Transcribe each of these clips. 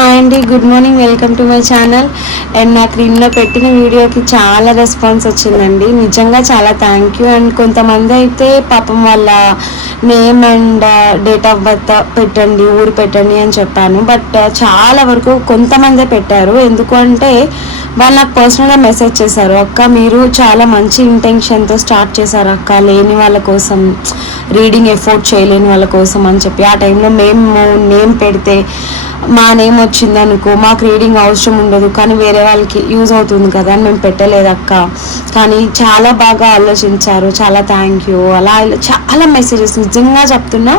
Hi అండి good morning welcome to my channel. And నాకు నిన్న పెట్టిన వీడియోకి చాలా రెస్పాన్స్ వచ్చిందండి. నిజంగా చాలా థ్యాంక్ యూ అండ్ కొంతమంది అయితే పాపం వాళ్ళ name and date of birth పెట్టండి ఊరు పెట్టండి అని చెప్పాను. బట్ uh, చాలా వరకు కొంతమందే పెట్టారు. ఎందుకు అంటే వాళ్ళు నాకు పర్సనల్గా మెసేజ్ చేశారు. అక్క మీరు చాలా మంచి ఇంటెన్షన్తో స్టార్ట్ చేశారు అక్క. లేని వాళ్ళ కోసం రీడింగ్ ఎఫోర్డ్ చేయలేని వాళ్ళ కోసం అని చెప్పి. ఆ టైంలో మేము నేమ్ పెడితే మా నేమ్ వచ్చింది అనుకో మాకు రీడింగ్ అవసరం ఉండదు కానీ వేరే వాళ్ళకి యూజ్ అవుతుంది కదా అని మేము పెట్టలేదు అక్క. కానీ చాలా బాగా ఆలోచించారు చాలా థ్యాంక్ యూ అలా చాలా మెసేజెస్ నిజంగా చెప్తున్నా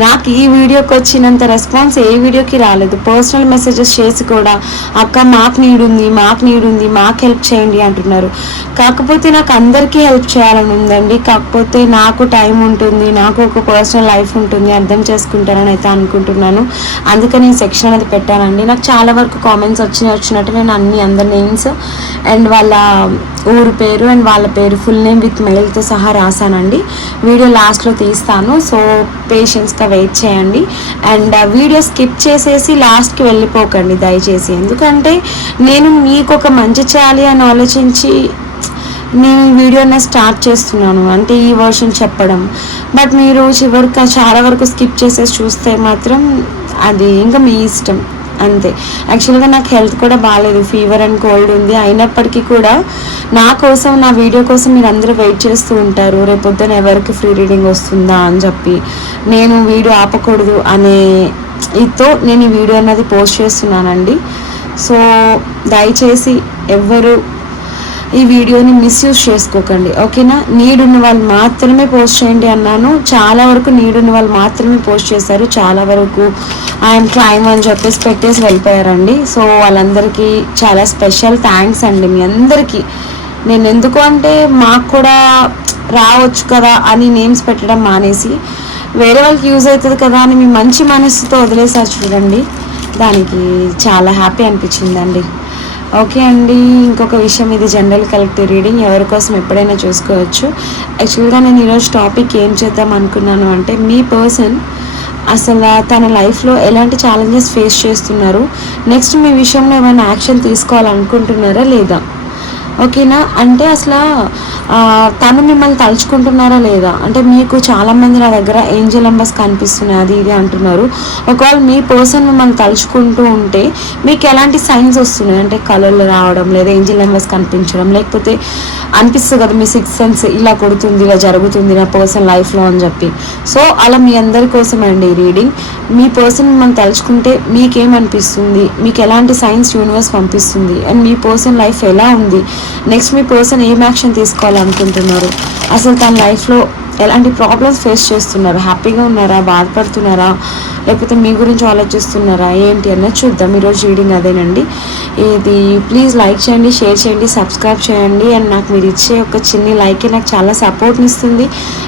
నాకు ఈ వీడియోకి వచ్చినంత రెస్పాన్స్ ఏ వీడియోకి రాలేదు. పర్సనల్ మెసేజెస్ చేసి కూడా అక్క మాకు నీడ్ ఉంది మాకు నీడ్ ఉంది మాకు హెల్ప్ చేయండి అంటున్నారు. కాకపోతే నాకు అందరికీ హెల్ప్ చేయాలని ఉందండి. కాకపోతే నాకు టైం ఉంటుంది నాకు ఒక పర్సనల్ లైఫ్ ఉంటుంది అర్థం చేసుకుంటారని అయితే అనుకుంటున్నాను. అందుకని సెక్షన్ సెక్షన్ అనేది పెట్టానండి. నాకు చాలా వరకు కామెంట్స్ వచ్చినాయి వచ్చినట్టు నేను అన్ని అందరి నేమ్స్ అండ్ వాళ్ళ ఊరు పేరు అండ్ వాళ్ళ పేరు ఫుల్ నేమ్ విత్ మెయిల్తో సహా రాశానండి. వీడియో లాస్ట్లో తీస్తాను సో పేషెన్స్గా వెయిట్ చేయండి. అండ్ వీడియో స్కిప్ చేసేసి లాస్ట్కి వెళ్ళిపోకండి దయచేసి. ఎందుకంటే నేను మీకు ఒక మంచి చేయాలి అని ఆలోచించి నేను ఈ వీడియోని స్టార్ట్ చేస్తున్నాను అంటే ఈ వర్షన్ చెప్పడం. బట్ మీరు చివరికి చాలా వరకు స్కిప్ చేసేసి చూస్తే మాత్రం అది ఇంకా మీ ఇష్టం అంతే. యాక్చువల్గా నాకు హెల్త్ కూడా బాగాలేదు ఫీవర్ అండ్ కోల్డ్ ఉంది. అయినప్పటికీ కూడా నా కోసం నా వీడియో కోసం మీరు అందరూ వెయిట్ చేస్తూ ఉంటారు. రేపొద్దున ఎవరికి ఫ్రీ రీడింగ్ వస్తుందా అని చెప్పి. నేను వీడియో ఆపకూడదు అనే ఇతో నేను ఈ వీడియో అన్నది పోస్ట్ చేస్తున్నానండి. సో దయచేసి ఎవ్వరు ఈ వీడియోని మిస్యూజ్ చేసుకోకండి ఓకేనా? నీడున్న వాళ్ళు మాత్రమే పోస్ట్ చేయండి అన్నాను. చాలా వరకు నీడున్న వాళ్ళు మాత్రమే పోస్ట్ చేశారు. చాలా వరకు ఐఎమ్ క్లైమ్ అని చెప్పేసి పెట్టేసి వెళ్ళిపోయారండి. సో వాళ్ళందరికీ చాలా స్పెషల్ థ్యాంక్స్ అండి మీ అందరికీ. నేను ఎందుకు అంటే మాకు కూడా రావచ్చు కదా అని నేమ్స్ పెట్టడం మానేసి వేరే వాళ్ళకి యూజ్ అవుతుంది కదా అని మీ మంచి మనసుతో వదిలేసారు చూడండి. దానికి చాలా హ్యాపీ అనిపించిందండి. ఓకే అండి ఇంకొక విషయం ఇది జనరల్ కలెక్టివ్ రీడింగ్ ఎవరి కోసం ఎప్పుడైనా చూసుకోవచ్చు. యాక్చువల్గా నేను ఈరోజు టాపిక్ ఏం చేద్దాం అనుకున్నాను అంటే మీ పర్సన్ అసలు తన లైఫ్లో ఎలాంటి ఛాలెంజెస్ ఫేస్ చేస్తున్నారు? నెక్స్ట్ మీ విషయంలో ఏమైనా యాక్షన్ తీసుకోవాలనుకుంటున్నారా లేదా? ఓకేనా? అంటే అసలు తను మిమ్మల్ని తలుచుకుంటున్నారా లేదా? అంటే మీకు చాలామంది నా దగ్గర ఏంజల్ నెంబర్స్ కనిపిస్తున్నాయి అది ఇది అంటున్నారు. ఒకవేళ మీ పర్సన్ మిమ్మల్ని తలుచుకుంటూ ఉంటే మీకు ఎలాంటి సైన్స్ వస్తున్నాయి? అంటే కలర్లు రావడం లేదా ఏంజల్ నెంబర్స్ కనిపించడం లేకపోతే అనిపిస్తుంది కదా మీ సిక్స్ సెన్స్ ఇలా కొడుతుంది ఇలా జరుగుతుంది నా పర్సన్ లైఫ్లో అని చెప్పి. సో అలా మీ అందరి కోసం అండి రీడింగ్ మీ పర్సన్ మిమ్మల్ని తలుచుకుంటే మీకేమనిపిస్తుంది? మీకు ఎలాంటి సైన్స్ యూనివర్స్ పంపిస్తుంది? అండ్ మీ పర్సన్ లైఫ్ ఎలా ఉంది? నెక్స్ట్ మీ పర్సన్ ఏం యాక్షన్ తీసుకోవాలనుకుంటున్నారు? అసలు తన లైఫ్లో ఎలాంటి ప్రాబ్లమ్స్ ఫేస్ చేస్తున్నారు? హ్యాపీగా ఉన్నారా? బాధపడుతున్నారా? లేకపోతే మీ గురించి ఆలోచిస్తున్నారా? ఏంటి అన్నది చూద్దాం. ఈరోజు రీడింగ్ అదేనండి. ఇది ప్లీజ్ లైక్ చేయండి షేర్ చేయండి సబ్స్క్రైబ్ చేయండి. అండ్ నాకు మీరు ఇచ్చే ఒక చిన్ని లైకే నాకు చాలా సపోర్ట్ని ఇస్తుంది.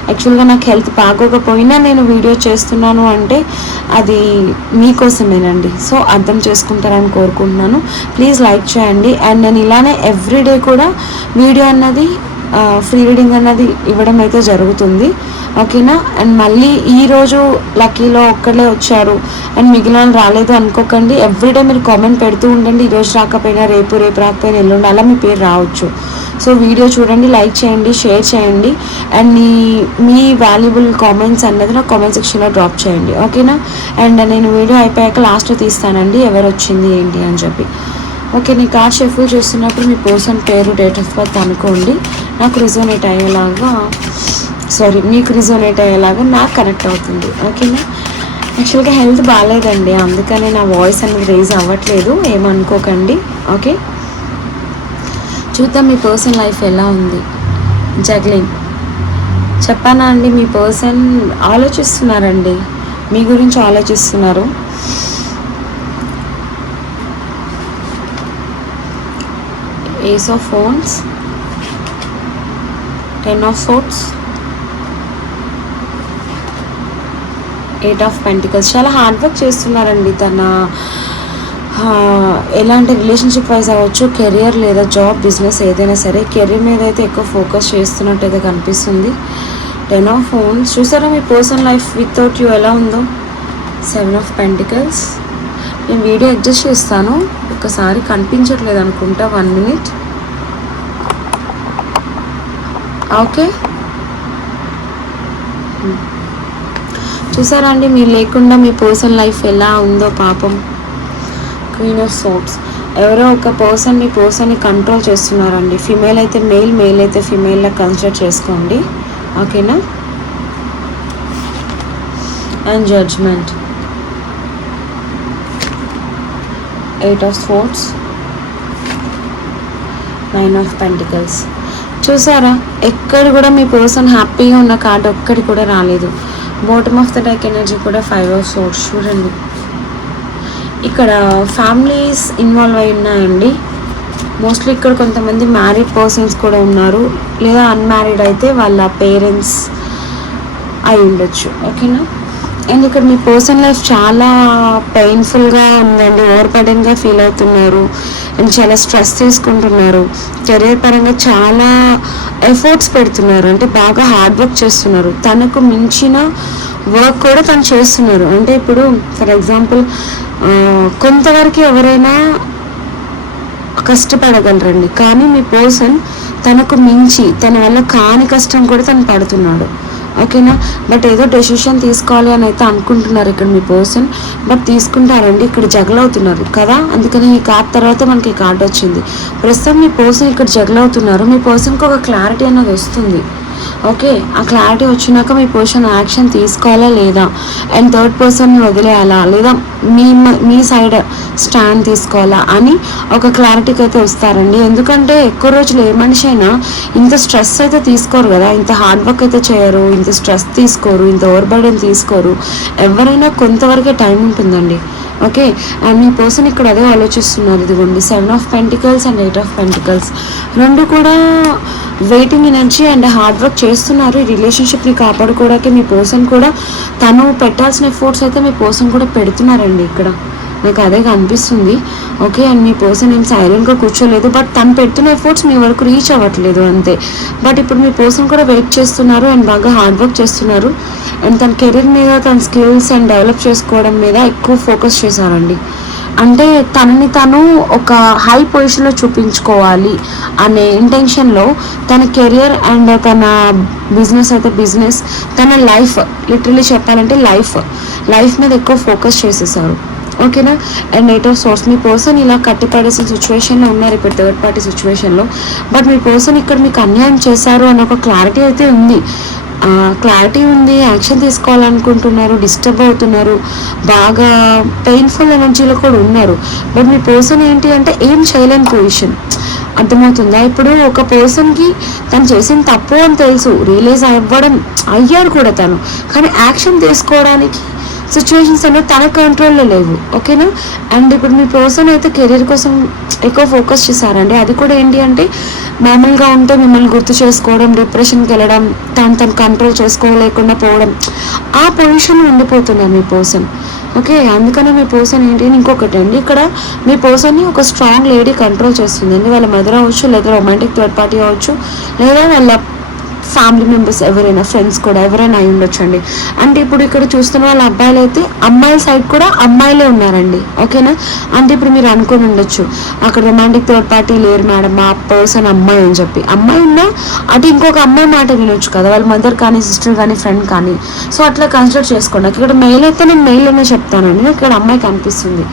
యాక్చువల్గా నాకు హెల్త్ బాగోకపోయినా నేను వీడియో చేస్తున్నాను అంటే అది మీకోసమేనండి. సో అర్థం చేసుకుంటారని కోరుకుంటున్నాను. ప్లీజ్ లైక్ చేయండి. అండ్ నేను ఇలానే ఎవ్రీడే కూడా వీడియో అన్నది ఫ్రీ రీడింగ్ అన్నది ఇవ్వడం అయితే జరుగుతుంది. ఓకేనా? అండ్ మళ్ళీ ఈరోజు లక్కీలో ఒక్కడే వచ్చారు. అండ్ మిగిలిన రాలేదు అనుకోకండి. ఎవ్రీడే మీరు కామెంట్ పెడుతూ ఉండండి. ఈరోజు రాకపోయినా రేపు రేపు రాకపోయినా ఎల్లుండి అలా మీ పేరు రావచ్చు. సో వీడియో చూడండి లైక్ చేయండి షేర్ చేయండి. అండ్ మీ మీ వాల్యుబుల్ కామెంట్స్ అన్నది నా కామెంట్ సెక్షన్లో డ్రాప్ చేయండి. ఓకేనా? అండ్ నేను వీడియో అయిపోయాక లాస్ట్లో తీస్తానండి. ఎవరు వచ్చింది ఏంటి అని చెప్పి. ఓకే నీ కార్డ్ షఫుల్ చేస్తున్నప్పుడు మీ పర్సన్ పేరు డేట్ ఆఫ్ బర్త్ అనుకోండి. నాకు రిజోనేట్ అయ్యేలాగా సారీ మీకు రిజోనేట్ అయ్యేలాగా నాకు కనెక్ట్ అవుతుంది. ఓకేనా? యాక్చువల్గా హెల్త్ బాగాలేదండి అందుకని నా వాయిస్ అనేది రేజ్ అవ్వట్లేదు. ఏమనుకోకండి. ఓకే? చూద్దాం మీ పర్సన్ లైఫ్ ఎలా ఉంది. జగ్లింగ్ చెప్పానా అండి మీ పర్సన్? ఆలోచిస్తున్నారండి. మీ గురించి ఆలోచిస్తున్నారు. Ace of phones ten of swords eight of pentacles చాలా హార్డ్ వర్క్ చేస్తున్నారండి తన ఎలాంటి రిలేషన్షిప్ వైజ్ అవ్వచ్చు కెరియర్ లేదా జాబ్ బిజినెస్ ఏదైనా సరే కెరీర్ మీద అయితే ఎక్కువ ఫోకస్ చేస్తున్నట్టయితే కనిపిస్తుంది. టెన్ ఆఫ్ ఫోన్స్ చూసారా మీ పర్సనల్ లైఫ్ వితౌట్ యూ ఎలా ఉందో? సెవెన్ ఆఫ్ పెంటికల్స్ నేను వీడియో అడ్జస్ట్ చేస్తాను. ఒకసారి కనిపించట్లేదు అనుకుంటా. వన్ మినిట్ ఓకే చూసారా అండి మీరు లేకుండా మీ పర్సన్ లైఫ్ ఎలా ఉందో పాపం. క్వీన్ ఆఫ్ సోప్స్ ఎవరో ఒక పర్సన్ మీ పర్సన్ని కంట్రోల్ చేస్తున్నారండి. ఫిమేల్ అయితే మేల్ మేల్ అయితే ఫిమేల్లా కన్సిడర్ చేసుకోండి. ఓకేనా and judgement eight of swords nine of pentacles చూసారా? ఎక్కడ కూడా మీ పర్సన్ హ్యాపీగా ఉన్న కార్డ్ ఒక్కటి కూడా రాలేదు. Bottom of the deck energy కూడా ఫైవ్ ఆఫ్ సోర్స్ చూడండి. ఇక్కడ ఫ్యామిలీస్ ఇన్వాల్వ్ అయి ఉన్నాయండి. మోస్ట్లీ ఇక్కడ కొంతమంది మ్యారీడ్ పర్సన్స్ కూడా ఉన్నారు. లేదా అన్మ్యారీడ్ అయితే వాళ్ళ పేరెంట్స్ అయి ఉండొచ్చు. ఓకేనా అండ్ ఇక్కడ మీ పర్సనల్ లైఫ్ చాలా పెయిన్ఫుల్గా ఉందండి. ఓవర్ బర్డెన్గా ఫీల్ అవుతున్నారు. అండ్ చాలా స్ట్రెస్ తీసుకుంటున్నారు. కెరీర్ పరంగా చాలా ఎఫర్ట్స్ పెడుతున్నారు. అంటే బాగా హార్డ్ వర్క్ చేస్తున్నారు. తనకు మించిన వర్క్ కూడా తను చేస్తున్నారు. అంటే ఇప్పుడు ఫర్ ఎగ్జాంపుల్ కొంతవరకు ఎవరైనా కష్టపడగలరండి. కానీ మీ పర్సన్ తనకు మించి తన వల్ల కాని కష్టం కూడా తను పడుతున్నాడు. ఓకేనా? బట్ ఏదో డెసిషన్ తీసుకోవాలి అని అయితే అనుకుంటున్నారు ఇక్కడ మీ పర్సన్. బట్ తీసుకుంటారండి ఇక్కడ జగలవుతున్నారు కదా? అందుకని ఈ కార్డ్ తర్వాత మనకి ఈ కార్డ్ వచ్చింది. ప్రస్తుతం మీ పర్సన్ ఇక్కడ జగలవుతున్నారు. మీ పర్సన్కి ఒక క్లారిటీ అనేది వస్తుంది. ఓకే ఆ క్లారిటీ వచ్చినాక మీ పర్సన్ యాక్షన్ తీసుకోవాలా లేదా? అండ్ థర్డ్ పర్సన్ని వదిలేయాలా? లేదా మీ మీ సైడ్ స్టాండ్ తీసుకోవాలా? అని ఒక క్లారిటీకి అయితే వస్తారండి. ఎందుకంటే ఎక్కువ రోజులు ఏ మనిషి అయినా ఇంత స్ట్రెస్ అయితే తీసుకోరు కదా. ఇంత హార్డ్ వర్క్ అయితే చేయరు ఇంత స్ట్రెస్ తీసుకోరు ఇంత ఓవర్ బర్డెన్ తీసుకోరు. ఎవరైనా కొంతవరకే టైం ఉంటుందండి. ఓకే అండ్ మీ పర్సన్ ఇక్కడ అదే ఆలోచిస్తున్నారు ఇదిగోండి seven of pentacles and eight of pentacles రెండు కూడా waiting energy and hard work చేస్తున్నారు. ఈ రిలేషన్షిప్ని కాపాడుకోవడానికి మీ పర్సన్ కూడా తను పెట్టాల్సిన ఎఫోర్ట్స్ అయితే మీ పర్సన్ కూడా పెడుతున్నారండి ఇక్కడ. నాకు అదే కనిపిస్తుంది. ఓకే అండ్ మీ పర్సన్ ఏం సైలెంట్గా కూర్చోలేదు. బట్ తను పెడుతున్న ఎఫర్ట్స్ మీ వరకు రీచ్ అవ్వట్లేదు అంతే. బట్ ఇప్పుడు మీ పర్సన్ కూడా వెయిట్ చేస్తున్నారు అండ్ బాగా హార్డ్ వర్క్ చేస్తున్నారు. అండ్ తన కెరీర్ మీద తన స్కిల్స్ అండ్ డెవలప్ చేసుకోవడం మీద ఎక్కువ ఫోకస్ చేశారండి. అంటే తనని తను ఒక హై పొజిషన్లో చూపించుకోవాలి అనే ఇంటెన్షన్లో తన కెరియర్ అండ్ తన బిజినెస్ అయితే బిజినెస్ తన లైఫ్ లిటరలీ చెప్పాలంటే లైఫ్ లైఫ్ మీద ఎక్కువ ఫోకస్ చేసేసారు. ఓకేనా అండ్ ఎయిట్ ఆఫ్ సోర్స్ మీ పర్సన్ ఇలా కట్టిపడేసిన సిచ్యువేషన్లో ఉన్నారు ఇప్పుడు థర్డ్ పార్టీ సిచ్యువేషన్లో బట్ మీ పర్సన్ ఇక్కడ మీకు అన్యాయం చేశారు అన్న ఒక క్లారిటీ అయితే ఉంది. క్లారిటీ ఉంది యాక్షన్ తీసుకోవాలనుకుంటున్నారు డిస్టర్బ్ అవుతున్నారు బాగా పెయిన్ఫుల్ ఎనర్జీలో కూడా ఉన్నారు. బట్ మీ పర్సన్ ఏంటి అంటే ఏం చేయలేని పొజిషన్ అర్థమవుతుందా? ఇప్పుడు ఒక పర్సన్కి తను చేసిన తప్పు అని తెలుసు రియలైజ్ అవ్వడం అయ్యారు కూడా తను. కానీ యాక్షన్ తీసుకోవడానికి సిచ్యువేషన్స్ అనేవి తన కంట్రోల్లో లేవు ఓకేనా అండ్ ఇప్పుడు మీ పర్సన్ అయితే కెరీర్ కోసం ఎక్కువ ఫోకస్ చేశారండి. అది కూడా ఏంటి అంటే మామూలుగా ఉంటే మిమ్మల్ని గుర్తు చేసుకోవడం డిప్రెషన్కి వెళ్ళడం తను తను కంట్రోల్ చేసుకోలేకుండా పోవడం ఆ పొజిషన్ ఉండిపోతున్నారు మీ పర్సన్ ఓకే అందుకనే మీ పర్సన్ ఏంటి ఇంకొకటి అండి ఇక్కడ మీ పర్సన్ని ఒక స్ట్రాంగ్ లేడీ కంట్రోల్ చేస్తుంది అండి వాళ్ళ మదర్ అవ్వచ్చు లేదా రొమాంటిక్ థర్డ్ పార్టీ అవ్వచ్చు లేదా వాళ్ళ ఫ్యామిలీ మెంబర్స్ ఎవరైనా ఫ్రెండ్స్ కూడా ఎవరైనా అయి ఉండొచ్చండి. అంటే ఇప్పుడు ఇక్కడ చూస్తున్న వాళ్ళ అబ్బాయిలు అయితే అమ్మాయిల సైడ్ కూడా అమ్మాయిలే ఉన్నారండి. ఓకేనా? అంటే ఇప్పుడు మీరు అనుకుని ఉండొచ్చు. అక్కడ రొమాంటిక్ థర్డ్ పార్టీ లేరు మేడం మా పర్సన్ అమ్మాయి అని చెప్పి. అమ్మాయి ఉన్నా అటు ఇంకొక అమ్మాయి మాట వినొచ్చు కదా. వాళ్ళ మదర్ కానీ సిస్టర్ కానీ ఫ్రెండ్ కానీ. సో అట్లా కన్సిడర్ చేసుకోండి. ఇక్కడ మెయిల్ అయితే నేను మెయిల్ అనే చెప్తానండి. ఇక్కడ అమ్మాయి కనిపిస్తుంది.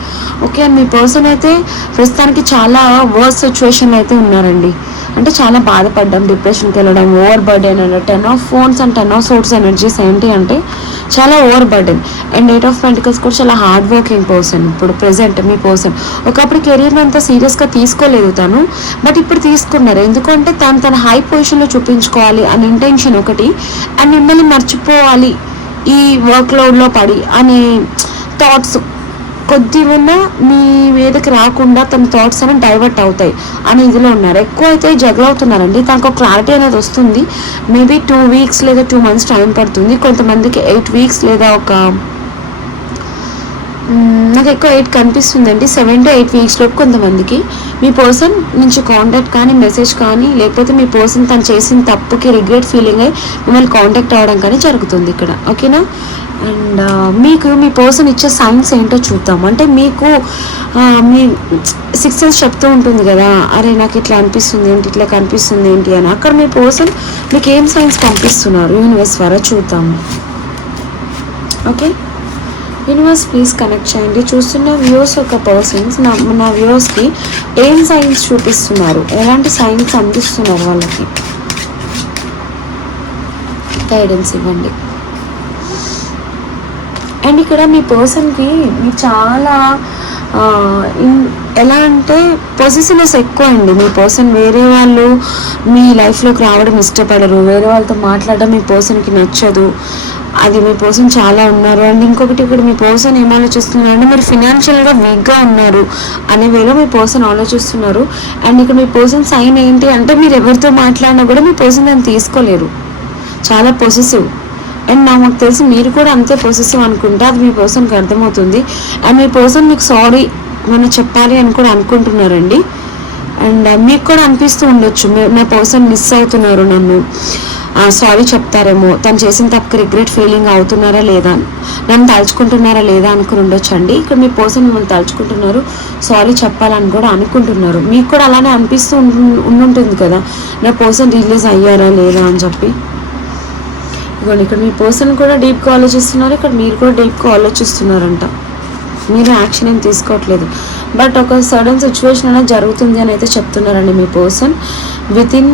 ఓకే మీ పర్సన్ అయితే ప్రస్తుతానికి చాలా వర్స్ సిచ్యువేషన్ అయితే ఉన్నారండి. అంటే చాలా బాధపడ్డాం డిప్రెషన్కి వెళ్ళడం over burden and ten of phones and ten of swords energies ఏంటి అంటే చాలా over burden and eight of pentacles కూడా చాలా హార్డ్ వర్కింగ్ పర్సన్ ఇప్పుడు ప్రెసెంట్ మీ పర్సన్ ఒకప్పుడు కెరీర్ని అంతా సీరియస్గా తీసుకోలేదు తను బట్ ఇప్పుడు తీసుకున్నారు. ఎందుకంటే తను తన హై పొజిషన్లో చూపించుకోవాలి అని ఇంటెన్షన్ ఒకటి అండ్ మిమ్మల్ని మర్చిపోవాలి ఈ వర్క్ లోడ్లో పడి అనే థాట్స్ కొద్దిగా మీ మీదకి రాకుండా తన థాట్స్ అనేవి డైవర్ట్ అవుతాయి అని ఇదిలో ఉన్నారు. ఎక్కువ అయితే జగల్ అవుతున్నారండి. తనకు క్లారిటీ అనేది వస్తుంది. మేబీ టూ వీక్స్ లేదా టూ మంత్స్ టైం పడుతుంది. కొంతమందికి ఎయిట్ వీక్స్ లేదా ఒక నాకు ఎక్కువ ఎయిట్ కనిపిస్తుందండి. సెవెన్ టు ఎయిట్ వీక్స్ లోపు కొంతమందికి మీ పర్సన్ నుంచి కాంటాక్ట్ కానీ మెసేజ్ కానీ లేకపోతే మీ పర్సన్ తను చేసిన తప్పుకి రిగ్రెట్ ఫీలింగ్ అయి మిమ్మల్ని కాంటాక్ట్ అవ్వడం కానీ జరుగుతుంది ఇక్కడ. ఓకేనా అండ్ uh, మీకు మీ పర్సన్ ఇచ్చే సైన్స్ ఏంటో చూద్దాం. అంటే మీకు మీ సిక్స్ సెన్స్ చెప్తూ ఉంటుంది కదా అరే నాకు ఇట్లా అనిపిస్తుంది ఏంటి ఇట్లా కనిపిస్తుంది ఏంటి అని. అక్కడ మీ పర్సన్ మీకు ఏం సైన్స్ పంపిస్తున్నారు? యూనివర్స్ ద్వారా చూద్దాము ఓకే యూనివర్స్ ప్లీజ్ కనెక్ట్ చేయండి. చూస్తున్న వ్యూస్ ఒక పర్సన్స్ నా నా వ్యూస్కి ఏం సైన్స్ చూపిస్తున్నారు? ఎలాంటి సైన్స్ అందిస్తున్నారు వాళ్ళకి? గైడెన్స్ ఇవ్వండి. అండ్ ఇక్కడ మీ పర్సన్కి మీరు చాలా ఎలా అంటే పొజిషనెస్ ఎక్కువ అండి మీ పర్సన్ వేరే వాళ్ళు మీ లైఫ్లోకి రావడం ఇష్టపడరు. వేరే వాళ్ళతో మాట్లాడడం మీ పర్సన్కి నచ్చదు. అది మీ పర్సన్ చాలా ఉన్నారు. అండ్ ఇంకొకటి ఇక్కడ మీ పర్సన్ ఏం ఆలోచిస్తున్నారు అంటే మీరు ఫినాన్షియల్గా వీక్గా ఉన్నారు అనే వేలో మీ పర్సన్ ఆలోచిస్తున్నారు. అండ్ ఇక్కడ మీ పర్సన్ సైన్ ఏంటి అంటే మీరు ఎవరితో మాట్లాడినా కూడా మీ పర్సన్ దాన్ని తీసుకోలేరు. చాలా పొసెసివ్ అండ్ నాకు తెలిసి మీరు కూడా అంతే పొసెసివ్ అనుకుంటే అది మీ పర్సన్కి అర్థమవుతుంది. అండ్ మీ పర్సన్ మీకు సారీ మనం చెప్పాలి అని కూడా అనుకుంటున్నారండి. అండ్ uh, మీకు కూడా అనిపిస్తూ ఉండొచ్చు. నా పర్సన్ మిస్ అవుతున్నారు నన్ను. సారీ చెప్తారేమో. తను చేసిన తప్పుకి రిగ్రెట్ ఫీలింగ్ అవుతున్నారా లేదా? నన్ను తలుచుకుంటున్నారా లేదా అనుకుని ఉండొచ్చు అండి ఇక్కడ మీ పర్సన్ మిమ్మల్ని తలుచుకుంటున్నారు. సారీ చెప్పాలని కూడా అనుకుంటున్నారు. మీకు కూడా అలానే అనిపిస్తూ ఉండు- ఉండుంటుంది కదా. నా పర్సన్ రిలీజ్ అయ్యారా లేదా అని చెప్పి. ఇదిగోండి ఇక్కడ మీ పర్సన్ కూడా డీప్గా ఆలోచిస్తున్నారు ఇక్కడ మీరు కూడా డీప్గా ఆలోచిస్తున్నారంట మీరు యాక్షన్ ఏం తీసుకోవట్లేదు. బట్ ఒక సడన్ సిచ్యువేషన్ అనేది జరుగుతుంది అని అయితే చెప్తున్నారండి మీ person within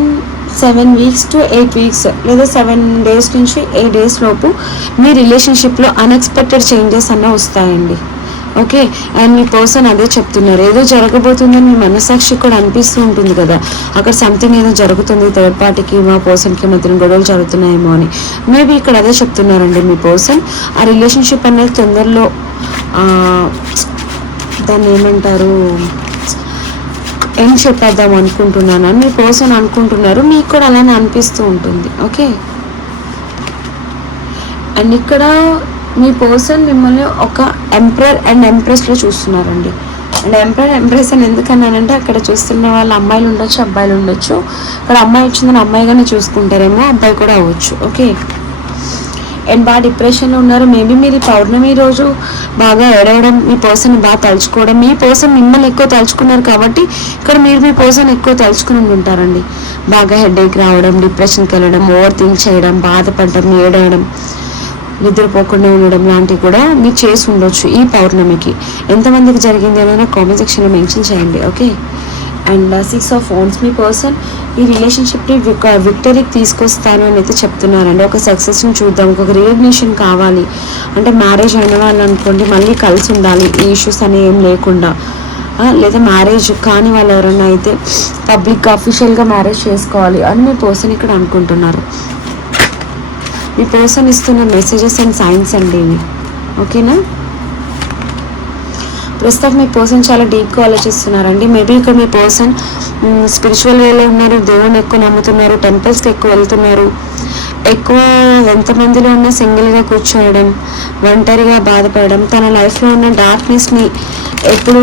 seven weeks to eight weeks లేదా సెవెన్ డేస్ నుంచి ఎయిట్ డేస్ లోపు మీ రిలేషన్షిప్లో అన్ఎక్స్పెక్టెడ్ చేంజెస్ అన్న వస్తాయండి. ఓకే అండ్ మీ పర్సన్ అదే చెప్తున్నారు. ఏదో జరగబోతుందని మీ మనసాక్షి కూడా అనిపిస్తూ ఉంటుంది కదా. అక్కడ సంథింగ్ ఏదో జరుగుతుంది థర్డ్ పార్టీకి మా పర్సన్కి మధ్యన గొడవలు జరుగుతున్నాయేమో అని. మేబీ ఇక్కడ అదే చెప్తున్నారండి మీ పర్సన్ ఆ రిలేషన్షిప్ అనేది తొందరలో దాన్ని ఏమంటారు ఏం చెప్పేద్దాం అనుకుంటున్నాను అని మీ పర్సన్ అనుకుంటున్నారు. మీకు కూడా అలానే అనిపిస్తూ ఉంటుంది. ఓకే అండ్ ఇక్కడ మీ పర్సన్ మిమ్మల్ని ఒక ఎంప్రర్ అండ్ ఎంప్రెస్లో చూస్తున్నారండి. అండ్ ఎంప్రర్ ఎంప్రెస్ అని ఎందుకన్నానంటే అక్కడ చూస్తున్న వాళ్ళ అమ్మాయిలు ఉండొచ్చు అబ్బాయిలు ఉండొచ్చు. ఇక్కడ అమ్మాయి వచ్చిందని అమ్మాయిగానే చూసుకుంటారేమో అబ్బాయి కూడా అవ్వచ్చు. ఓకే అండ్ బాగా డిప్రెషన్లో ఉన్నారు. మేబీ మీరు పౌర్ణమి రోజు బాగా ఏడవడం మీ పర్సన్ బాగా తలుచుకోవడం మీ పర్సన్ మిమ్మల్ని ఎక్కువ తలుచుకున్నారు కాబట్టి ఇక్కడ మీరు మీ పర్సన్ ఎక్కువ తలుచుకుని ఉండి ఉంటారండి. బాగా హెడేక్ రావడం డిప్రెషన్కి వెళ్ళడం ఓవర్ థింక్ చేయడం బాధపడడం ఏడవడం. నిద్రపోకుండా ఉండడం లాంటివి కూడా మీరు చేసి ఉండొచ్చు ఈ పౌర్ణమికి. ఎంతమందికి జరిగింది అనేది కామెంట్ సెక్షన్లో మెన్షన్ చేయండి ఓకే అండ్ సిక్స్ ఆఫ్ ఫోన్స్ మీ పర్సన్ ఈ రిలేషన్షిప్ని విక్టరీకి uh, తీసుకొస్తాను అని అయితే చెప్తున్నారండి. ఒక సక్సెస్ని చూద్దాం ఒక రికగ్నిషన్ కావాలి. అంటే మ్యారేజ్ అయిన వాళ్ళు అనుకోండి మళ్ళీ కలిసి ఉండాలి ఈ ఇష్యూస్ అనేవి ఏం లేకుండా. లేదా మ్యారేజ్ కాని వాళ్ళు ఎవరైనా అయితే పబ్లిక్గా అఫీషియల్గా మ్యారేజ్ చేసుకోవాలి అని మీ పర్సన్ ఇక్కడ అనుకుంటున్నారు. మీ పర్సన్ ఇస్తున్న మెసేజెస్ అండ్ సైన్స్ అండి ఇవి. ఓకేనా ప్రస్తుతం మీ పర్సన్ చాలా డీప్గా ఆలోచిస్తున్నారండి. మేబీ ఇక్కడ మీ పర్సన్ స్పిరిచువల్ వేలో ఉన్నారు దేవుని ఎక్కువ నమ్ముతున్నారు టెంపుల్స్కి ఎక్కువ వెళ్తున్నారు. ఎక్కువ ఎంతమందిలో ఉన్నా సింగిల్గా కూర్చోవడం ఒంటరిగా బాధపడడం తన లైఫ్లో ఉన్న డార్క్నెస్ని ఎప్పుడు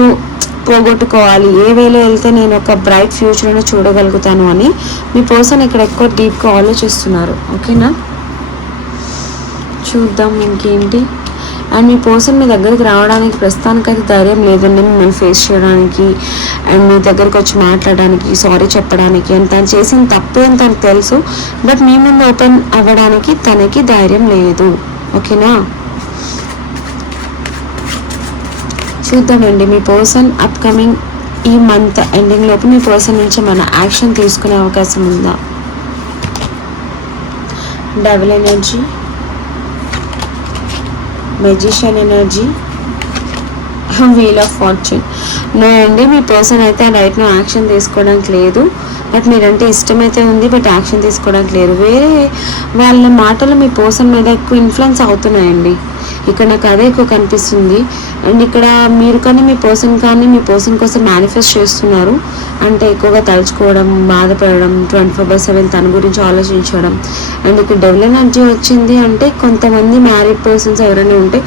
పోగొట్టుకోవాలి. ఏ వేలో వెళ్తే నేను ఒక బ్రైట్ ఫ్యూచర్ను చూడగలుగుతాను అని మీ పర్సన్ ఇక్కడ ఎక్కువ డీప్గా ఆలోచిస్తున్నారు. ఓకేనా చూద్దాం ఇంకేంటి? అండ్ మీ పర్సన్ మీ దగ్గరికి రావడానికి ప్రస్తుతానికైతే ధైర్యం లేదండి మిమ్మల్ని ఫేస్ చేయడానికి. అండ్ మీ దగ్గరికి వచ్చి మాట్లాడడానికి సారీ చెప్పడానికి. అండ్ తను చేసిన తప్పే అని తనకు తెలుసు బట్ మీ ముందు ఓపెన్ అవ్వడానికి తనకి ధైర్యం లేదు. ఓకేనా? చూద్దామండి మీ పర్సన్ అప్కమింగ్ ఈ మంత్ ఎండింగ్ లోపు మీ పర్సన్ నుంచి మన యాక్షన్ తీసుకునే అవకాశం ఉందా? Double energy magician energy wheel of fortune no అండి మీ పర్సన్ అయితే రైట్ నో యాక్షన్ తీసుకోవడానికి లేదు. బట్ మీరంటే ఇష్టమైతే ఉంది బట్ యాక్షన్ తీసుకోవడానికి లేదు. వేరే వాళ్ళ మాటలు మీ పర్సన్ మీద ఎక్కువ ఇన్ఫ్లుయెన్స్ అవుతున్నాయండి. ఇక్కడ నాకు అదే ఎక్కువ కనిపిస్తుంది. అండ్ ఇక్కడ మీరు కానీ మీ పర్సన్ కానీ మీ పర్సన్ కోసం మేనిఫెస్ట్ చేస్తున్నారు. అంటే ఎక్కువగా తలుచుకోవడం బాధపడడం ట్వంటీ ఫోర్ బై సెవెన్ తన గురించి ఆలోచించడం. అండ్ ఇక్కడ డెవల్ ఎనర్జీ వచ్చింది అంటే కొంతమంది మ్యారీడ్ పర్సన్స్ ఎవరైనా ఉంటే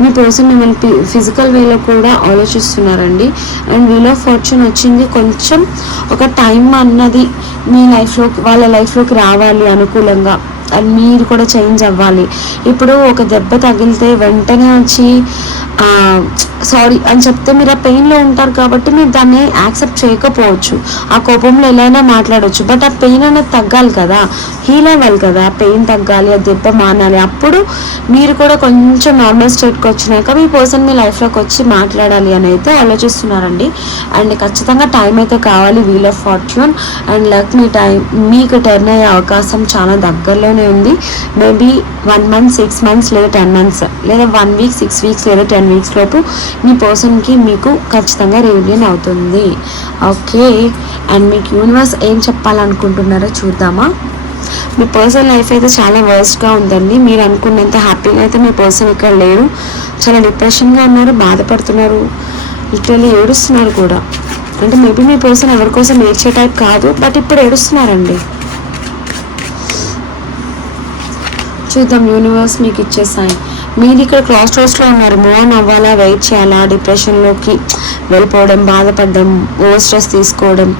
మీ పర్సన్ మిమ్మల్ని ఫిజికల్ వేలో కూడా ఆలోచిస్తున్నారండి. అండ్ వీల్ ఆఫ్ ఫార్చ్యూన్ వచ్చింది. కొంచెం ఒక టైం అన్నది మీ లైఫ్లోకి వాళ్ళ లైఫ్లోకి రావాలి అనుకూలంగా. మీరు కూడా చేంజ్ అవ్వాలి. ఇప్పుడు ఒక దెబ్బ తగిలితే వెంటనే వచ్చి సారీ అని చెప్తే మీరు ఆ పెయిన్లో ఉంటారు కాబట్టి మీరు దాన్ని యాక్సెప్ట్ చేయకపోవచ్చు. ఆ కోపంలో ఎలా అయినా మాట్లాడవచ్చు బట్ ఆ పెయిన్ అనేది తగ్గాలి కదా. హీల్ అవ్వాలి కదా. ఆ పెయిన్ తగ్గాలి ఆ దెబ్బ మానాలి. అప్పుడు మీరు కూడా కొంచెం నార్మల్ స్టేట్కి వచ్చినాక మీ పర్సన్ మీ లైఫ్లోకి వచ్చి మాట్లాడాలి అని అయితే ఆలోచిస్తున్నారండి. అండ్ ఖచ్చితంగా టైం అయితే కావాలి wheel of fortune and luck me time మీకు టర్న్ అయ్యే అవకాశం చాలా దగ్గరలోనే ఉంది. Maybe one month six months లేదా టెన్ మంత్స్ లేదా వన్ వీక్ సిక్స్ వీక్స్ లేదా టెన్ వీక్స్ లోపు మీ పర్సన్కి మీకు ఖచ్చితంగా రియూనియన్ అవుతుంది. ఓకే? అండ్ మీకు యూనివర్స్ ఏం చెప్పాలనుకుంటున్నారో చూద్దామా? మీ పర్సనల్ లైఫ్ అయితే చాలా వర్స్ట్గా ఉందండి. మీరు అనుకున్నంత హ్యాపీగా అయితే మీ పర్సన్ ఇక్కడ లేరు. చాలా డిప్రెషన్గా ఉన్నారు బాధపడుతున్నారు. లిటరల్లీ ఏడుస్తున్నారు కూడా. అంటే మేబీ మీ పర్సన్ ఎవరి కోసం ఏడ్చే టైప్ కాదు బట్ ఇప్పుడు ఏడుస్తున్నారండి. చూద్దాం యూనివర్స్ మీకు ఇచ్చే సాయి మీరు ఇక్కడ క్రాస్ రోడ్స్లో ఉన్నారు. మూవ్ ఆన్ అవ్వాలా? వెయిట్ చేయాలా? డిప్రెషన్లోకి వెళ్ళిపోవడం బాధపడడం ఓవర్ స్ట్రెస్ తీసుకోవడం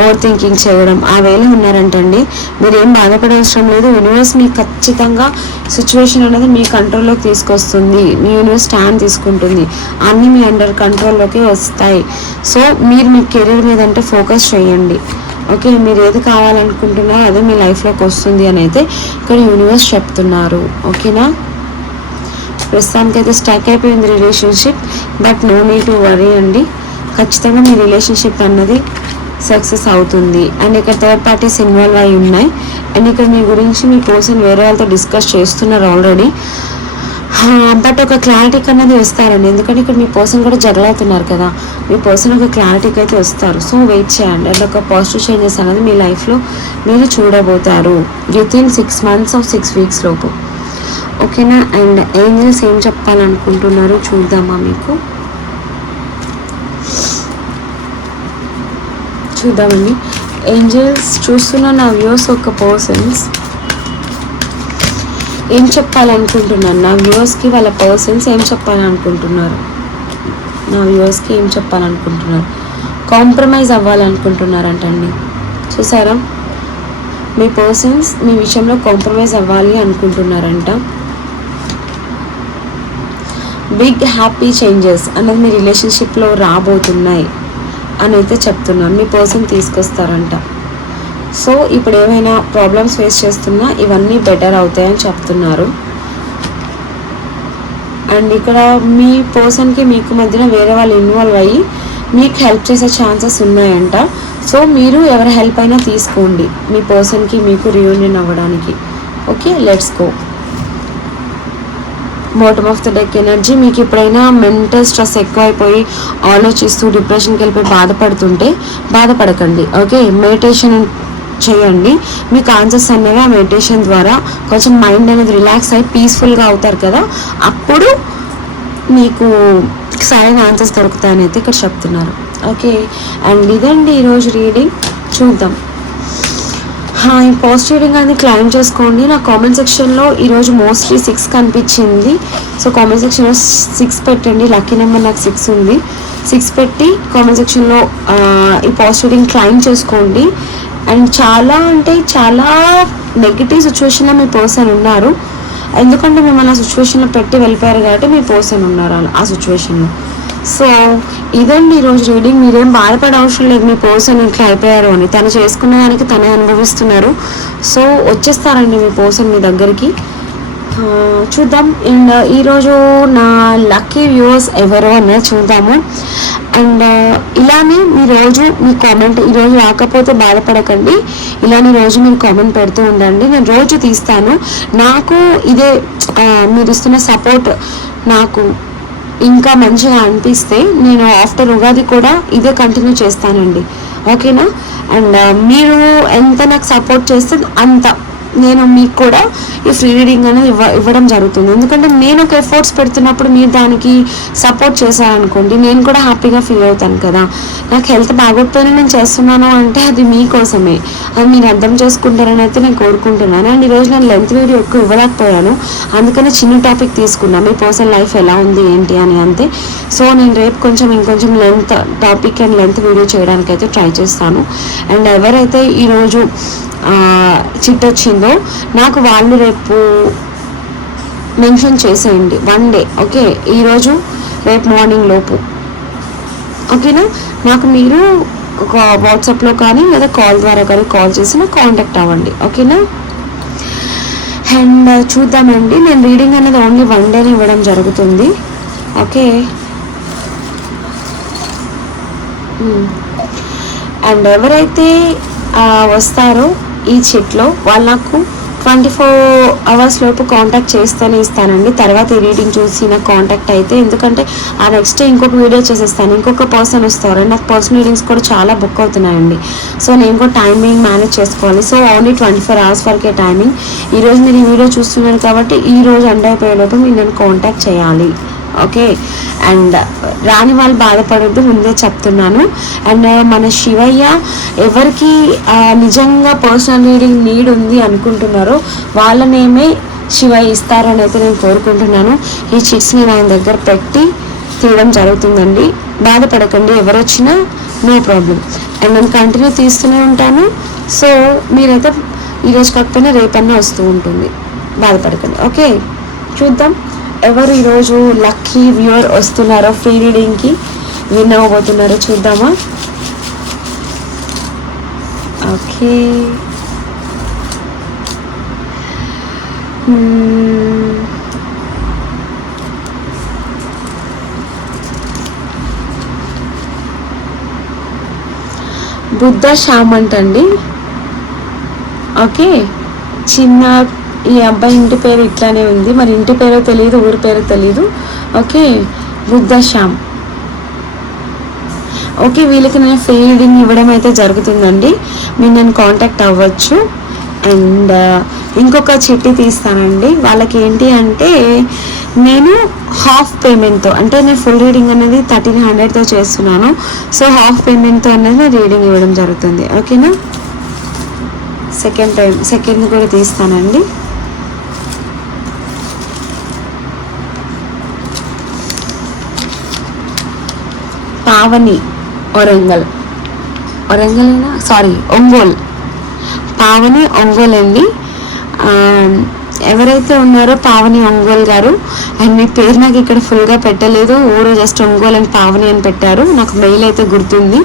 ఓవర్ థింకింగ్ చేయడం ఆ వేళ ఉన్నారంటండి. మీరు ఏం బాధపడవసరం లేదు. యూనివర్స్ మీకు ఖచ్చితంగా సిచ్యువేషన్ అనేది మీ కంట్రోల్లోకి తీసుకొస్తుంది. మీ యూనివర్స్ స్టాండ్ తీసుకుంటుంది. అన్నీ మీ అండర్ కంట్రోల్లోకి వస్తాయి. సో మీరు మీ కెరీర్ మీద అంటే ఫోకస్ చేయండి. ఓకే మీరు ఏది కావాలనుకుంటున్నారో అదే మీ లైఫ్లోకి వస్తుంది అని అయితే ఇక్కడ యూనివర్స్ చెప్తున్నారు. ఓకేనా ప్రస్తుతానికి అయితే స్టాక్ అయిపోయింది relationship but no need to worry అండి. ఖచ్చితంగా మీ రిలేషన్షిప్ అన్నది సక్సెస్ అవుతుంది. అండ్ ఇక్కడ థర్డ్ పార్టీస్ ఇన్వాల్వ్ అయి ఉన్నాయి. అండ్ ఇక్కడ మీ గురించి మీ పర్సన్ వేరే వాళ్ళతో డిస్కస్ చేస్తున్నారు ఆల్రెడీ బట్ ఒక క్లారిటీకి అన్నది వస్తారండి. ఎందుకంటే ఇక్కడ మీ పర్సన్ కూడా జగలవుతున్నారు కదా. మీ పర్సన్ ఒక క్లారిటీకి అయితే వస్తారు. సో వెయిట్ చేయండి. అండ్ ఒక పాజిటివ్ చేంజెస్ అనేది మీ లైఫ్లో మీరు చూడబోతారు. Within six months of six weeks లోపు. ఓకేనా? అండ్ ఏంజల్స్ ఏం చెప్పాలనుకుంటున్నారో చూద్దామా మీకు? చూద్దామండి. ఏంజల్స్ చూస్తున్న నా వ్యూస్ ఒక పర్సన్స్. ఏం చెప్పాలనుకుంటున్నారు? నా వ్యూవర్స్కి వాళ్ళ పర్సన్స్ ఏం చెప్పాలనుకుంటున్నారు? నా వ్యూవర్స్కి ఏం చెప్పాలనుకుంటున్నారు? కాంప్రమైజ్ అవ్వాలనుకుంటున్నారంటండి. చూసారా? మీ పర్సన్స్ మీ విషయంలో కాంప్రమైజ్ అవ్వాలి అనుకుంటున్నారంట. బిగ్ హ్యాపీ చేంజెస్ అన్నది మీ రిలేషన్షిప్లో రాబోతున్నాయి అని అయితే చెప్తున్నాను మీ పర్సన్ తీసుకొస్తారంట. సో ఇప్పుడు ఏమైనా ప్రాబ్లమ్స్ ఫేస్ చేస్తున్నా ఇవన్నీ బెటర్ అవుతాయని చెప్తున్నారు. అండ్ ఇక్కడ మీ పర్సన్కి మీకు మధ్యన వేరే వాళ్ళు ఇన్వాల్వ్ అయ్యి మీకు హెల్ప్ చేసే ఛాన్సెస్ ఉన్నాయంట. సో మీరు ఎవరి హెల్ప్ అయినా తీసుకోండి మీ పర్సన్కి మీకు రియూనియన్ అవ్వడానికి. Okay let's go bottom of the deck energy మీకు ఎప్పుడైనా మెంటల్ స్ట్రెస్ ఎక్కువైపోయి ఆలోచిస్తూ డిప్రెషన్కి వెళ్ళిపోయి బాధపడుతుంటే బాధపడకండి ఓకే మెడిటేషన్ చేయండి. మీకు ఆన్సర్స్ అనేవి ఆ మెడిటేషన్ ద్వారా కొంచెం మైండ్ అనేది రిలాక్స్ అయ్యి పీస్ఫుల్గా అవుతారు కదా? అప్పుడు మీకు సరైన ఆన్సర్స్ దొరుకుతాయని అయితే ఇక్కడ చెప్తున్నారు ఓకే అండ్ ఇదండి ఈరోజు రీడింగ్ చూద్దాం. ఈ పోస్ట్ రీడింగ్ అనేది క్లైమ్ చేసుకోండి. నా కామెంట్ సెక్షన్లో ఈరోజు మోస్ట్లీ సిక్స్ కనిపించింది. సో కామెంట్ సెక్షన్లో సిక్స్ పెట్టండి. లక్కీ నెంబర్ నాకు సిక్స్ ఉంది. సిక్స్ పెట్టి కామెంట్ సెక్షన్లో ఈ పోస్ట్ రీడింగ్ క్లైమ్ చేసుకోండి. అండ్ చాలా అంటే చాలా నెగిటివ్ సిచ్యువేషన్లో మీ పర్సన్ ఉన్నారు. ఎందుకంటే మిమ్మల్ని ఆ సిచ్యువేషన్లో పెట్టి వెళ్ళిపోయారు కాబట్టి మీ పర్సన్ ఉన్నారు అలా ఆ సిచ్యువేషన్లో సో ఇదండి ఈరోజు రీడింగ్ మీరేం బాధపడే అవసరం లేదు. మీ పర్సన్ ఇట్లా అయిపోయారు అని. తను చేసుకున్న దానికి తనే అనుభవిస్తున్నారు. సో వచ్చేస్తారండి మీ పర్సన్ మీ దగ్గరికి. చూద్దాం. అండ్ ఈరోజు నా లక్కీ వ్యూవర్స్ ఎవరు అనేది చూద్దాము. అండ్ ఇలానే మీ రోజు మీ కామెంట్ ఈరోజు రాకపోతే బాధపడకండి. ఇలానే రోజు మీరు కామెంట్ పెడుతూ ఉండండి. నేను రోజు తీస్తాను. నాకు ఇదే మీరు ఇస్తున్న సపోర్ట్ నాకు ఇంకా మంచిగా అనిపిస్తే నేను ఆఫ్టర్ ఉగాది కూడా ఇదే కంటిన్యూ చేస్తానండి. ఓకేనా అండ్ uh, మీరు ఎంత నాకు సపోర్ట్ చేస్తే అంత. నేను మీకు కూడా ఈ ఫ్రీ రీడింగ్ అనేది ఇవ్వ ఇవ్వడం జరుగుతుంది. ఎందుకంటే నేను ఒక ఎఫర్ట్స్ పెడుతున్నప్పుడు మీరు దానికి సపోర్ట్ చేశారనుకోండి నేను కూడా హ్యాపీగా ఫీల్ అవుతాను కదా. నాకు హెల్త్ బాగోకపోయినా నేను చేస్తున్నాను అంటే అది మీకోసమే అది మీరు అర్థం చేసుకుంటారని అయితే నేను కోరుకుంటున్నాను. అండ్ ఈరోజు నేను లెంత్ వీడియో ఎక్కువ ఇవ్వలేకపోయాను. అందుకనే చిన్న టాపిక్ తీసుకున్నాను మీ పర్సనల్ లైఫ్ ఎలా ఉంది ఏంటి అని అంతే సో నేను రేపు కొంచెం ఇంకొంచెం length topic and length video చేయడానికి అయితే ట్రై చేస్తాను. అండ్ ఎవరైతే ఈరోజు చిట్ వచ్చిందో నాకు వాళ్ళు రేపు మెన్షన్ చేసేయండి. One day. ఓకే? ఈరోజు రేపు మార్నింగ్ లోపు. ఓకేనా? నాకు మీరు ఒక వాట్సాప్లో కానీ లేదా కాల్ ద్వారా కానీ కాల్ చేసి నాకు కాంటాక్ట్ అవ్వండి. ఓకేనా? అండ్ చూద్దామండి. నేను రీడింగ్ అనేది ఓన్లీ వన్ డేని ఇవ్వడం జరుగుతుంది. ఓకే? అండ్ ఎవరైతే వస్తారో ఈ చిట్లో వాళ్ళు నాకు ట్వంటీ ఫోర్ అవర్స్ లోపు కాంటాక్ట్ చేస్తూనే ఇస్తానండి. తర్వాత ఈ రీడింగ్ చూసి నాకు కాంటాక్ట్ అయితే ఎందుకంటే ఆ నెక్స్ట్ ఇంకొక వీడియో చేసేస్తాను. ఇంకొక పర్సన్ వస్తారు. నాకు పర్సనల్ రీడింగ్స్ కూడా చాలా బుక్ అవుతున్నాయండి. సో నేను కూడా టైమింగ్ మేనేజ్ చేసుకోవాలి. So only twenty four hours వరకే టైమింగ్ ఈరోజు మీరు ఈ వీడియో చూస్తున్నారు కాబట్టి ఈ రోజు ఎండ్ అయిపోయేలోపు మీరు నన్ను కాంటాక్ట్ చేయాలి. ఓకే? అండ్ రాని వాళ్ళు బాధపడొద్దు ముందే చెప్తున్నాను. అండ్ uh, మన శివయ్య ఎవరికి నిజంగా పర్సనల్ రీడింగ్ నీడ్ ఉంది అనుకుంటున్నారో వాళ్ళనేమే శివయ్య ఇస్తారని అయితే నేను కోరుకుంటున్నాను. ఈ చిట్స్ని నా దగ్గర పెట్టి తీయడం జరుగుతుందండి. బాధపడకండి ఎవరు వచ్చినా నో ప్రాబ్లం అండ్ నేను కంటిన్యూ తీస్తూనే ఉంటాను. సో మీరైతే ఈరోజు కాకపోయినా రేపన్నా వస్తూ ఉంటుంది. బాధపడకండి ఓకే? చూద్దాం. ఎవరు ఈరోజు లక్కీ వ్యూవర్ వస్తున్నారో ఫ్రీ రీడింగ్కి విన్ అవ్వబోతున్నారో చూద్దామా? ఓకే. బుద్ధ శ్యామంట్ అండి ఓకే. చిన్న ఈ అబ్బాయి ఇంటి పేరు ఇట్లానే ఉంది. మరి ఇంటి పేరు తెలియదు ఊరి పేరు తెలియదు ఓకే బుద్ధ శ్యామ్ ఓకే వీళ్ళకి నేను ఫ్రీ రీడింగ్ ఇవ్వడం అయితే జరుగుతుందండి. మీరు నేను కాంటాక్ట్ అవ్వచ్చు. అండ్ ఇంకొక చిట్టి తీస్తానండి. వాళ్ళకి ఏంటి అంటే నేను హాఫ్ పేమెంట్తో అంటే నేను ఫుల్ రీడింగ్ అనేది థర్టీన్ హండ్రెడ్తో చేస్తున్నాను. సో హాఫ్ పేమెంట్తో అనేది నేను రీడింగ్ ఇవ్వడం జరుగుతుంది. ఓకేనా? సెకండ్ టైం సెకండ్ కూడా తీస్తానండి. పావని ఒరంగల్. ఒరంగల్ సారీ ఒంగోల్. పావని ఒంగోల్ అండి. ఎవరైతే ఉన్నారో పావని ఒంగోల్ గారు అండ్ మీ పేరు నాకు ఇక్కడ ఫుల్గా పెట్టలేదు. ఊరు జస్ట్ ఒంగోల్ అని పావని అని పెట్టారు. నాకు మెయిల్ అయితే గుర్తుంది.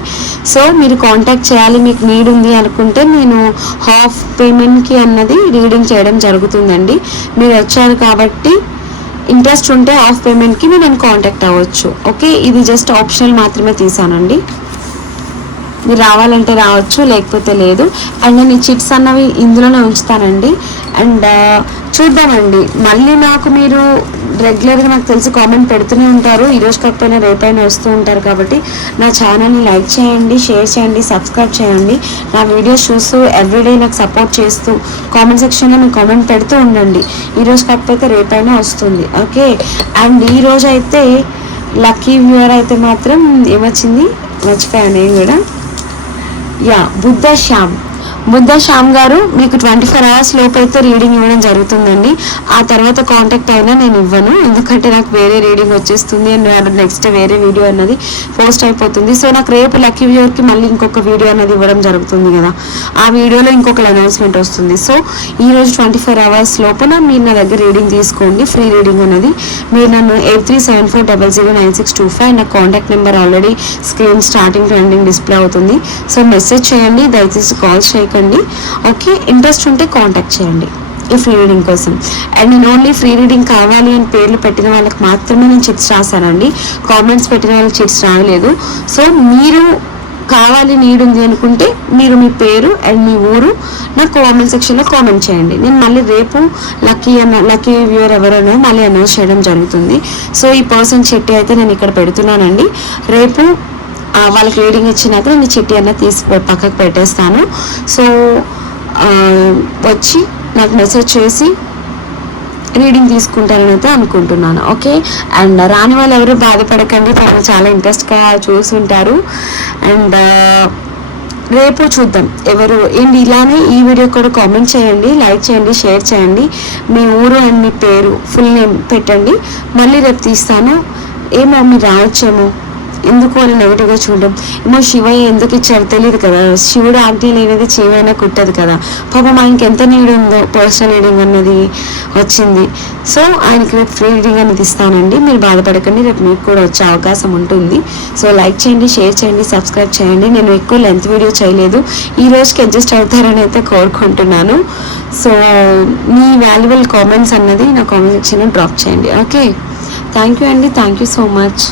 సో మీరు కాంటాక్ట్ చేయాలి మీకు నీడ్ ఉంది అనుకుంటే నేను హాఫ్ పేమెంట్కి అన్నది రీడింగ్ చేయడం జరుగుతుందండి. మీరు వచ్చారు కాబట్టి ఇంట్రెస్ట్ ఉంటే ఆఫ్ పేమెంట్కి మీరు నన్ను కాంటాక్ట్ అవ్వచ్చు. ఓకే ఇది జస్ట్ ఆప్షనల్ మాత్రమే తీసానండి. మీరు రావాలంటే రావచ్చు లేకపోతే లేదు. అండ్ నేను ఈ చిట్స్ అన్నవి ఇందులోనే ఉంచుతానండి. అండ్ చూద్దామండి. మళ్ళీ నాకు మీరు రెగ్యులర్గా నాకు తెలిసి కామెంట్ పెడుతూనే ఉంటారు. ఈరోజు కాకపోయినా రేపైనా వస్తూ ఉంటారు కాబట్టి నా ఛానల్ని లైక్ చేయండి షేర్ చేయండి సబ్స్క్రైబ్ చేయండి. నా వీడియోస్ చూస్తూ ఎవ్రీడే నాకు సపోర్ట్ చేస్తూ కామెంట్ సెక్షన్లో మీరు కామెంట్ పెడుతూ ఉండండి. ఈరోజు కాకపోతే రేపైనా వస్తుంది. ఓకే అండ్ ఈరోజు అయితే లక్కీ వ్యూవర్ అయితే మాత్రం ఏమొచ్చింది? మర్చిపోయాను నేను కూడా. యా బుద్ధ శ్యామ్ బుద్ధ శ్యామ్ గారు మీకు ట్వంటీ ఫోర్ అవర్స్ లోపు అయితే రీడింగ్ ఇవ్వడం జరుగుతుందండి. ఆ తర్వాత కాంటాక్ట్ అయినా నేను ఇవ్వను. ఎందుకంటే నాకు వేరే రీడింగ్ వచ్చేస్తుంది అండ్ నెక్స్ట్ వేరే వీడియో అన్నది పోస్ట్ అయిపోతుంది. సో నాకు రేపు లక్కీ వ్యూవర్కి మళ్ళీ ఇంకొక వీడియో అనేది ఇవ్వడం జరుగుతుంది కదా. ఆ వీడియోలో ఇంకొక అనౌన్స్మెంట్ వస్తుంది. సో ఈ రోజు ట్వంటీ ఫోర్ అవర్స్ లోపల మీరు నా దగ్గర రీడింగ్ తీసుకోండి. ఫ్రీ రీడింగ్ అనేది మీరు నన్ను eight three seven four double zero nine six two five నా contact number already screen starting trending display అవుతుంది. సో మెసేజ్ చేయండి. దయచేసి కాల్ చేయండి చేయకండి ఓకే ఇంట్రెస్ట్ ఉంటే కాంటాక్ట్ చేయండి. ఈ ఫ్రీ రీడింగ్ కోసం. అండ్ నేను ఓన్లీ ఫ్రీ రీడింగ్ కావాలి అని పేర్లు పెట్టిన వాళ్ళకి మాత్రమే నేను చిట్స్ రాశానండి. కామెంట్స్ పెట్టిన వాళ్ళకి చిట్స్ రాయలేదు. సో మీరు కావాలి నీడ్ ఉంది అనుకుంటే మీరు మీ పేరు అండ్ మీ ఊరు నాకు కామెంట్ సెక్షన్లో కామెంట్ చేయండి. నేను మళ్ళీ రేపు లక్కీ అన్న లక్కీ వ్యూవర్ ఎవరైనా మళ్ళీ అనౌన్స్ చేయడం జరుగుతుంది. సో ఈ పర్సన్ చెట్టి అయితే నేను ఇక్కడ పెడుతున్నానండి. రేపు వాళ్ళకి రీడింగ్ ఇచ్చినాక నేను చిట్టి అన్న తీసి పక్కకు పెట్టేస్తాను. సో వచ్చి నాకు మెసేజ్ చేసి రీడింగ్ తీసుకుంటారని అయితే అనుకుంటున్నాను. ఓకే అండ్ రాని వాళ్ళు ఎవరు బాధపడకండి. తను చాలా ఇంట్రెస్ట్గా చూసుంటారు. అండ్ రేపు చూద్దాం. ఎవరు ఏంటి ఇలానే ఈ వీడియో కూడా కామెంట్ చేయండి లైక్ చేయండి షేర్ చేయండి. మీ ఊరు అండ్ మీ పేరు ఫుల్ నేమ్ పెట్టండి. మళ్ళీ రేపు తీస్తాను. ఏమో మీరు రావచ్చేమో? ఎందుకు అని నెగిటివ్గా చూడడం? ఏమో శివయ్య ఎందుకు ఇచ్చారు తెలియదు కదా. శివుడు ఆంటీ లేనిది చీవైనా కుట్టదు కదా. పాపం ఆయనకి ఎంత నీడ్ ఉందో పర్సనల్ రీడింగ్ అన్నది వచ్చింది. సో ఆయనకి రేపు ఫ్రీ రీడింగ్ అనేది ఇస్తానండి. మీరు బాధపడకండి రేపు మీకు కూడా వచ్చే అవకాశం ఉంటుంది. సో లైక్ చేయండి షేర్ చేయండి సబ్స్క్రైబ్ చేయండి. నేను ఎక్కువ లెంత్ వీడియో చేయలేదు. ఈ రోజుకి అడ్జస్ట్ అవుతారని అయితే కోరుకుంటున్నాను. సో మీ వాల్యుబుల్ కామెంట్స్ అన్నది నా కామెంట్ సెక్షన్లో డ్రాప్ చేయండి. ఓకే థ్యాంక్ యూ అండి. Thank you so much